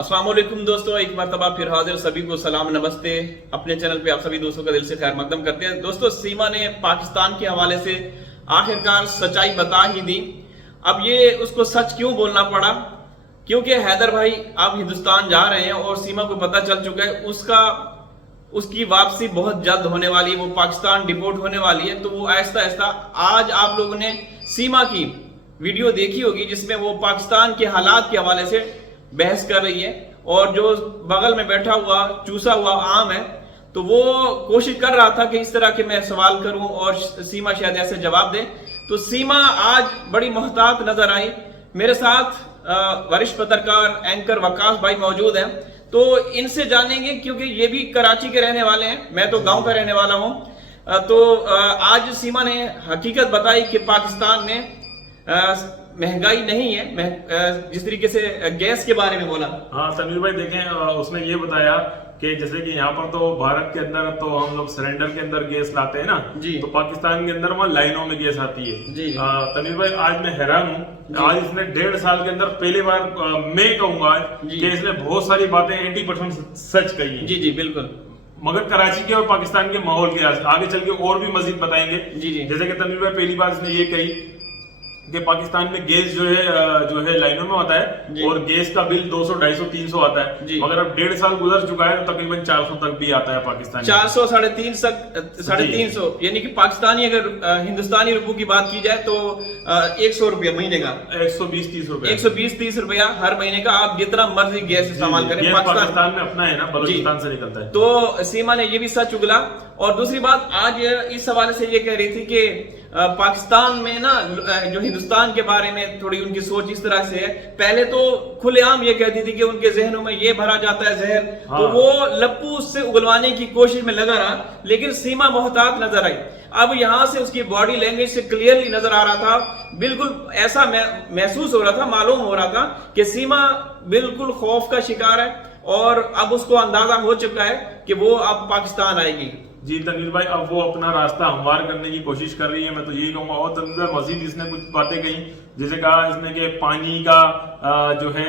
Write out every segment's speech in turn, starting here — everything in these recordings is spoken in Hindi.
अस्सलाम वालेकुम दोस्तों, एक मरतबा फिर हाजिर। सभी को सलाम नमस्ते। अपने चैनल पे आप सभी दोस्तों का दिल से खैर मकदम करते हैं। दोस्तों, सीमा ने पाकिस्तान के हवाले से आखिरकार सच्चाई बता ही दी। अब ये उसको सच क्यों बोलना पड़ा? क्योंकि हैदर भाई अब हिंदुस्तान जा रहे हैं और सीमा को पता चल चुका है उसकी वापसी बहुत जल्द होने वाली है। वो पाकिस्तान डिपोर्ट होने वाली है। तो वो आहिस्ता आहिस्ता, आज आप लोगों ने सीमा की वीडियो देखी होगी जिसमें वो पाकिस्तान के हालात के हवाले से बहस कर रही है और जो बगल में बैठा हुआ चूसा हुआ आम है तो वो कोशिश कर रहा था कि इस तरह के मैं सवाल करूं और सीमा शायद ऐसे जवाब दे। तो सीमा आज बड़ी मोहतात नजर आई। मेरे साथ वरिष्ठ पत्रकार एंकर वकास भाई मौजूद हैं, तो इनसे जानेंगे क्योंकि ये भी कराची के रहने वाले हैं, मैं तो गांव का रहने वाला हूं। तो आज सीमा ने हकीकत बताई कि पाकिस्तान में महंगाई नहीं है, जिस तरीके से गैस के बारे में बोला। हाँ तनवीर भाई, देखें उसने ये बताया कि जैसे कि यहाँ पर तो भारत के अंदर तो हम लोग सिलेंडर के अंदर गैस लाते हैं ना जी, तो पाकिस्तान के अंदर वहाँ लाइनों में गैस आती है जी। तनवीर भाई, आज मैं हैरान हूँ। आज इसने 1.5 साल के अंदर पहली बार मैं कहूंगा आज कि इसने बहुत सारी बातें 80% सच कही है। जी जी बिल्कुल। मगर कराची के और पाकिस्तान के माहौल के आगे चल के और भी मजीद बताएंगे जी जी। जैसे कि तनवीर भाई, पहली बार इसने ये कही कि पाकिस्तान में गैस जो है लाइनों में होता है और गैस का बिल 200, 250, 300 आता है। मगर अब 1.5 साल गुजर चुका है तो तकरीबन 400 तक भी आता है पाकिस्तान। 400, 350, यानी कि पाकिस्तानी अगर हिंदुस्तानी रुपयों की बात की जाए तो 100 रुपया महीने का, 120-30 रुपया, 120-30 रुपया हर महीने का। आप जितना मर्जी गैस इस्तेमाल करें, पाकिस्तान में अपना है ना, बलूचिस्तान से निकलता है। तो सीमा ने ये भी सच उगला। और दूसरी बात, आज इस हवाले से ये कह रही थी कि पाकिस्तान में ना जो हिंदुस्तान के बारे में थोड़ी उनकी सोच इस तरह से है। पहले तो खुलेआम ये कहती थी कि उनके जहनों में ये भरा जाता है जहर, तो वो लप्पू उससे उगलवाने की कोशिश में लगा रहा, लेकिन सीमा मोहतात नजर आई। अब यहां से उसकी बॉडी लैंग्वेज से क्लियरली नजर आ रहा था, बिल्कुल ऐसा महसूस हो रहा था, मालूम हो रहा था कि सीमा बिल्कुल खौफ का शिकार है और अब उसको अंदाजा हो चुका है कि वो अब पाकिस्तान आएगी। जी तनवीर भाई, अब वो अपना रास्ता हमवार करने की कोशिश कर रही है, मैं तो यही कहूंगा। और तनवीर भाई, मजीद इसने कुछ बातें कही, जैसे कहा इसने कि पानी का जो है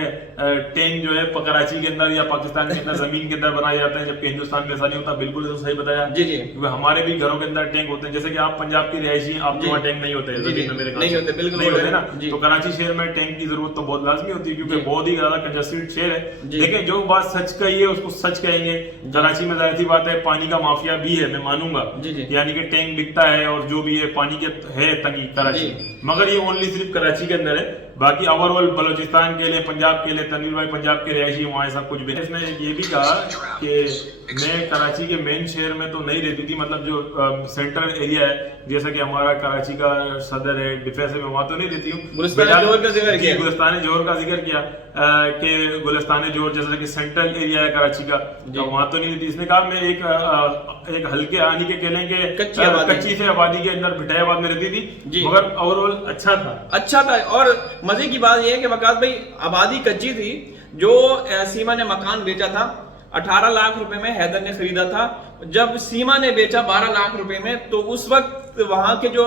टैंक जो है कराची के अंदर या पाकिस्तान के अंदर जमीन के अंदर बनाए जाते हैं, जबकि हिंदुस्तान में ऐसा नहीं होता। बिल्कुल तो सही बताया जी जी। क्योंकि हमारे भी घरों के अंदर टैंक होते हैं, जैसे कि आप पंजाब की रिहायशी, आपके वहाँ टैंक नहीं होते, नहीं होते ना। तो कराची शहर में टैंक की जरूरत तो बहुत लाजमी होती है क्योंकि बहुत ही ज्यादा कंजस्टेड शहर है। देखिए, जो बात सच कही है उसको सच कहेंगे। कराची में जाहिर सी बात है पानी का माफिया भी है, मैं मानूंगा, यानी कि टैंक बिकता है और जो भी है पानी के है तंगी कराची, मगर ये ओनली सिर्फ कराची के अंदर है। बाकी ओवरऑल बलूचिस्तान के लिए, पंजाब के लिए, तनवीर भाई पंजाब के रहायशी वहाँ ऐसा कुछ भी नहीं। इसने ये भी कहा कि मैं कराची के मेन शहर में तो नहीं रहती थी, मतलब जो सेंट्रल एरिया है, जैसा कि हमारा कराची का सदर है, डिफेंस है, मैं वहाँ तो नहीं रहती हूँ। गुलिस्तान जोहर का जिक्र किया कि गुलिस्तान जोहर जैसा कि सेंट्रल एरिया है कराची का, तो वहाँ तो नहीं रहती। इसने कहा मैं एक हल्के आनी के कहने के कच्ची से आबादी के अंदर भिटायाबाद में रहती थी, मगर ओवरऑल अच्छा था। और मजे की बात यह है कि वकास भाई, आबादी कच्ची थी। जो सीमा ने मकान बेचा था 18 लाख रुपए में हैदर ने खरीदा था। जब सीमा ने बेचा 12 लाख रुपए में, तो उस वक्त वहां के जो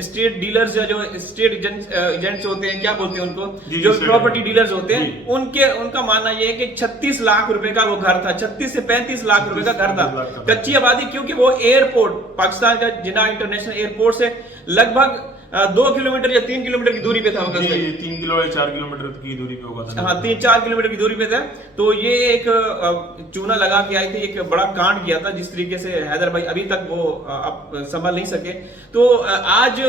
स्टेट डीलर्स या जो स्टेट एजेंट्स होते हैं, क्या बोलते हैं उनको, जो प्रॉपर्टी डीलर्स होते हैं, उनका मानना यह है कि 36 लाख रुपए का वो घर था, 36 से 35 लाख रुपए का घर था। कच्ची आबादी, क्योंकि वो एयरपोर्ट, पाकिस्तान का जिन्ना इंटरनेशनल एयरपोर्ट से लगभग 2 किलोमीटर या 3 किलोमीटर की दूरी पे था। 3 किलो या 4 किलोमीटर की दूरी पे होगा। हाँ, 3-4 किलोमीटर की दूरी पे था। तो ये एक चूना लगा के आई थी, एक बड़ा कांड किया था, जिस तरीके से हैदर भाई अभी तक वो अब संभल नहीं सके। तो आज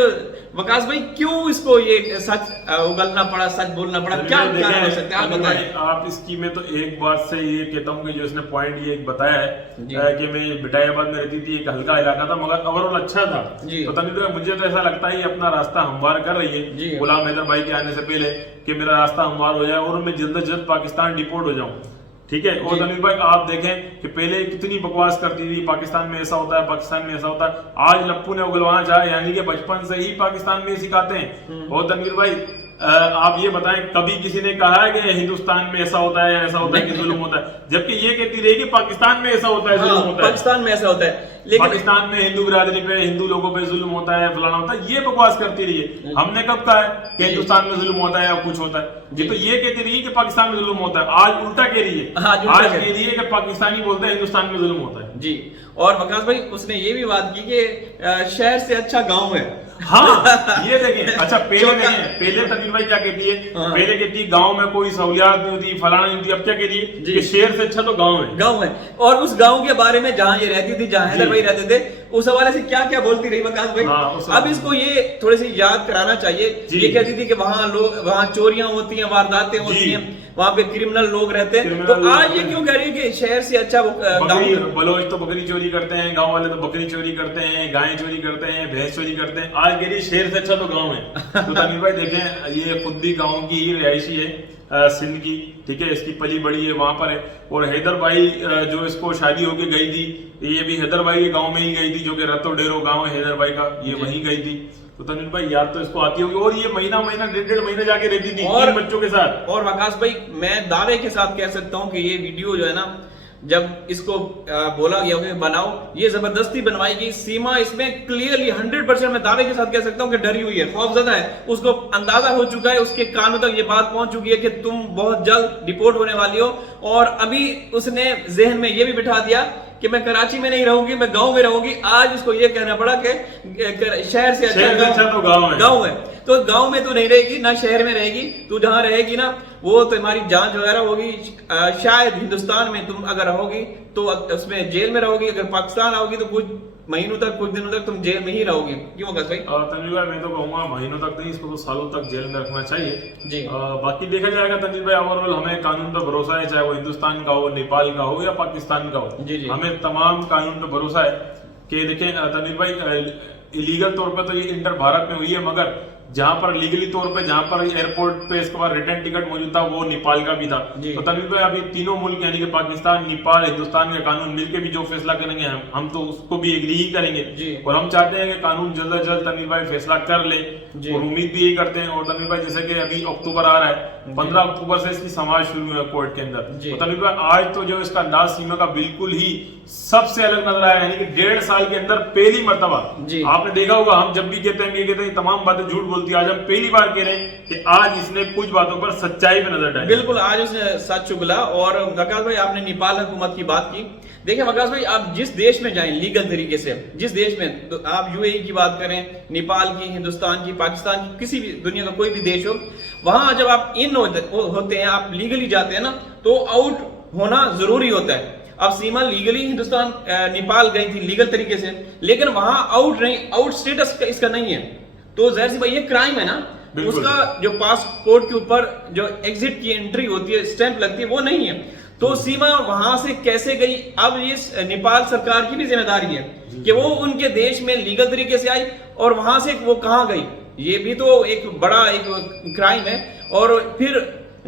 वकास भाई, क्यों इसको ये सच उगलना पड़ा, सच बोलना पड़ा, क्या कारण हो सकता है, आप बताएं। आप इसकी मैं तो एक बात से ये कहता हूँ कि जो इसने पॉइंट ये बताया है कि मैं भिटायाबाद में रहती थी, एक हल्का इलाका था, मगर ओवरऑल अच्छा था। तो तनवीर, मुझे तो ऐसा लगता है अपना रास्ता हमवार कर रही है गुलाम हैदर भाई के आने से पहले, कि मेरा रास्ता हमवार हो जाए और मैं जल्द से जल्द पाकिस्तान डिपोर्ट हो जाऊं। ठीक है। और तनवीर भाई, आप देखें कि पहले कितनी बकवास करती थी, पाकिस्तान में ऐसा होता है, पाकिस्तान में ऐसा होता है। आज लप्पू ने उगलवाना चाहा, यानी कि बचपन से ही पाकिस्तान में सिखाते हैं। और तनवीर भाई, आप ये बताएं, कभी किसी ने कहा है कि हिंदुस्तान में ऐसा होता है, ऐसा होता है कि जुल्म होता है, जबकि ये कहती रही कि पाकिस्तान में ऐसा होता है, जुल्म होता है, पाकिस्तान में ऐसा होता है, लेकिन पाकिस्तान में हिंदू बिरादरी पे, हिंदू लोगों पे जुल्म होता है, फलाना होता है, ये बकवास करती रही है। हमने कब कहा है कि हिंदुस्तान में जुल्म होता है या कुछ होता है? ये तो ये कहती रही है कि पाकिस्तान में जुल्म होता है, आज उल्टा कह रही है, आज कह रही है कि पाकिस्तानी बोलते हैं हिंदुस्तान में जुल्म होता है। जी। और वकास भाई उसने ये भी बात की कि शहर से अच्छा गांव है। हाँ, ये देखें, अच्छा पहले देखें, पहले तनवीर भाई क्या कहती है, पहले कहती है गांव में कोई सहूलियात नहीं होती, फलाना नहीं होती, अब क्या कह रही है कि शहर से अच्छा तो गांव है। गांव है, और उस गांव के बारे में जहां ये रहती थी, जहां हैदर भाई रहते थे, उस हवाले से क्या क्या बोलती रही वकास भाई। अब इसको ये थोड़ी सी याद कराना चाहिए। ये कहती थी कि वहां लोग, वहां चोरियां होती हैं, वारदातें होती हैं, वहां पे क्रिमिनल लोग रहते हैं, तो आज ये क्यों कह रही है कि शहर से अच्छा गांव? बलोच तो बकरी चोरी करते हैं, गांव वाले तो बकरी चोरी करते हैं, गायें चोरी करते हैं, भैंस चोरी करते हैं, आज कह रही शहर से अच्छा तो गांव है। तो तनवीर भाई देखें, ये खुद भी गांव की ही रिहायशी है, सिंध की, ठीक है, इसकी पली बड़ी है वहां पर है। और हैदर भाई जो इसको शादी होके गई थी, ये भी हैदर भाई के गांव में ही गई थी, जो कि रतो डेरो गांव है हैदर भाई का, ये वहीं गई थी। तो तनवीर भाई याद तो इसको आती होगी, और ये महीना महीना 1.5 महीने जाके रहती थी और बच्चों के साथ। और वकास भाई मैं दावे के साथ कह सकता हूँ कि ये वीडियो जो है ना, जब इसको बोला गया कि बनाओ, ये जबरदस्ती बनवाई गई। सीमा इसमें क्लियरली 100% मैं दावे के साथ कह सकता हूं कि डरी हुई है, खौफजदा है, उसको अंदाजा हो चुका है, उसके कानों तक ये बात पहुंच चुकी है कि तुम बहुत जल्द डिपोर्ट होने वाली हो। और अभी उसने जहन में ये भी बिठा दिया कि मैं कराची में नहीं रहूंगी, मैं गांव में रहूंगी। आज इसको ये कहना पड़ा कि शहर से अच्छा तो गांव है। तो गांव में तो नहीं रहेगी, ना शहर में रहेगी, तू जहां रहेगी ना वो तुम्हारी जांच वगैरह होगी। शायद हिंदुस्तान में तुम अगर रहोगी तो उसमें जेल में रहोगी, अगर पाकिस्तान आओगी तो कुछ महीनों तक, कुछ दिनों तक तुम जेल में ही रहोगे। क्यों होगा भाई? तनवीर भाई मैं तो कहूंगा महीनों तक नहीं, इसको तो सालों तक जेल में रखना चाहिए जी। बाकी देखा जाएगा तनवीर भाई, ओवरऑल हमें कानून पर भरोसा है, चाहे वो हिंदुस्तान का हो, नेपाल का हो या पाकिस्तान का हो। जी जी। हमें तमाम कानून पर भरोसा है कि देखें तनवीर भाई, इलीगल तौर पर तो ये इंटर भारत में हुई है, मगर जहां पर लीगली तौर पे, जहां पर एयरपोर्ट पे इसके बाद रिटर्न टिकट मौजूद था, वो नेपाल का भी था। तो तनवीर भाई अभी तीनों मुल्क यानी कि पाकिस्तान, नेपाल, हिंदुस्तान के कानून मिलकर भी जो फैसला करेंगे हम तो उसको भी एग्री ही करेंगे। और हम चाहते हैं कि कानून जल्द से जल्द तनवीर भाई फैसला कर ले, और उम्मीद भी यही करते हैं। और तनवीर भाई जैसे कि अभी अक्टूबर आ रहा है, 15 अक्टूबर से इसकी समाज शुरू हुआ कोर्ट के अंदर। तो तनवीर भाई आज तो जो इसका अंदाज सीमा का बिल्कुल ही सबसे अलग नजर आया, यानी कि 1.5 साल के अंदर पहली मर्तबा आपने देखा होगा, हम जब भी कहते हैं तमाम बातें झूठ बोलती है, आज हम पहली बार कह रहे हैं कि आज इसने कुछ बातों पर सच्चाई पे नजर डाली। बिल्कुल, आज उसने सच उगला। और वकास भाई आपने नेपाल हुकूमत की बात की, देखिए वकास भाई आप जिस देश में जाएं लीगल तरीके से, जिस देश में, तो आप यूएई की बात करें, नेपाल की, हिंदुस्तान की, पाकिस्तान की, किसी भी दुनिया का कोई भी देश हो, वहां जब आप इन होते हैं, आप लीगली जाते हैं ना, तो आउट होना जरूरी होता है। अब सीमा लीगली हिंदुस्तान नेपाल गई थी लीगल तरीके से, लेकिन वहां आउट नहीं, आउट स्टेटस इसका नहीं है, तो जाहिर सी भाई ये क्राइम है ना। उसका जो पासपोर्ट के ऊपर जो एग्जिट की एंट्री होती है, स्टैंप लगती है, वो नहीं है। तो सीमा वहां से कैसे गई? अब ये नेपाल सरकार की भी जिम्मेदारी है कि वो उनके देश में लीगल तरीके से आई, और वहां से वो कहां गई, ये भी तो एक बड़ा एक क्राइम है। और फिर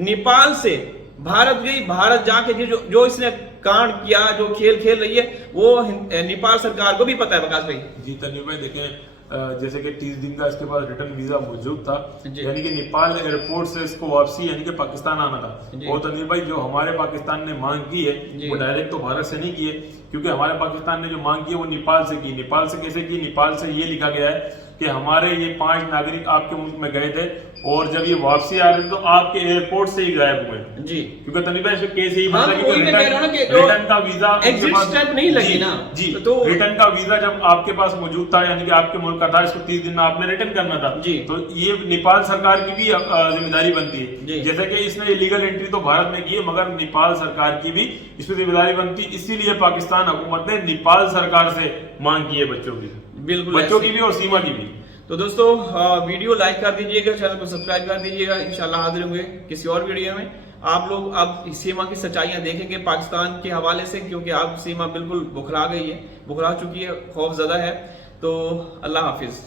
नेपाल से भारत गई, भारत जाके जो इसने कांड किया, जो खेल खेल रही है, वो नेपाल सरकार को भी पता है वकास भाई। जी तनवीर भाई देखें, जैसे कि 30 दिन का इसके पास रिटर्न वीजा मौजूद था, यानी कि नेपाल एयरपोर्ट से इसको वापसी यानी कि पाकिस्तान आना था। और तनवीर भाई जो हमारे पाकिस्तान ने मांग की है वो डायरेक्ट तो भारत से नहीं की है, क्योंकि हमारे पाकिस्तान ने जो मांग की है वो नेपाल से की। नेपाल से कैसे की? नेपाल से ये लिखा गया है कि हमारे ये 5 नागरिक आपके मुल्क में गए थे, और जब ये वापसी आ रहे थे तो आपके एयरपोर्ट से ही गायब हुए जी। क्योंकि तनवीर भाई इसमें केस यही बनता है कि रिटर्न का वीजा एग्जिट स्टैंप नहीं लगी ना जी। तो रिटर्न का वीजा जब आपके पास मौजूद था, यानी कि आपके मुल्क का था, इसको 30 दिन में आपने रिटर्न करना था जी। तो ये नेपाल सरकार की भी जिम्मेदारी बनती है, जैसे कि इसने इलीगल एंट्री तो भारत में की है, मगर नेपाल सरकार की भी इसमें जिम्मेदारी बनती है। इसीलिए पाकिस्तान हुकूमत ने नेपाल सरकार से मांग की है बच्चों की, बिल्कुल बच्चों की भी और सीमा की भी। तो दोस्तों वीडियो लाइक कर दीजिएगा, चैनल को सब्सक्राइब कर दीजिएगा। इंशाल्लाह हाजिर होंगे किसी और वीडियो में। आप लोग अब सीमा की सच्चाइयां देखेंगे पाकिस्तान के हवाले से, क्योंकि अब सीमा बिल्कुल बुखला गई है, बुखला चुकी है, खौफजदा है। तो अल्लाह हाफिज।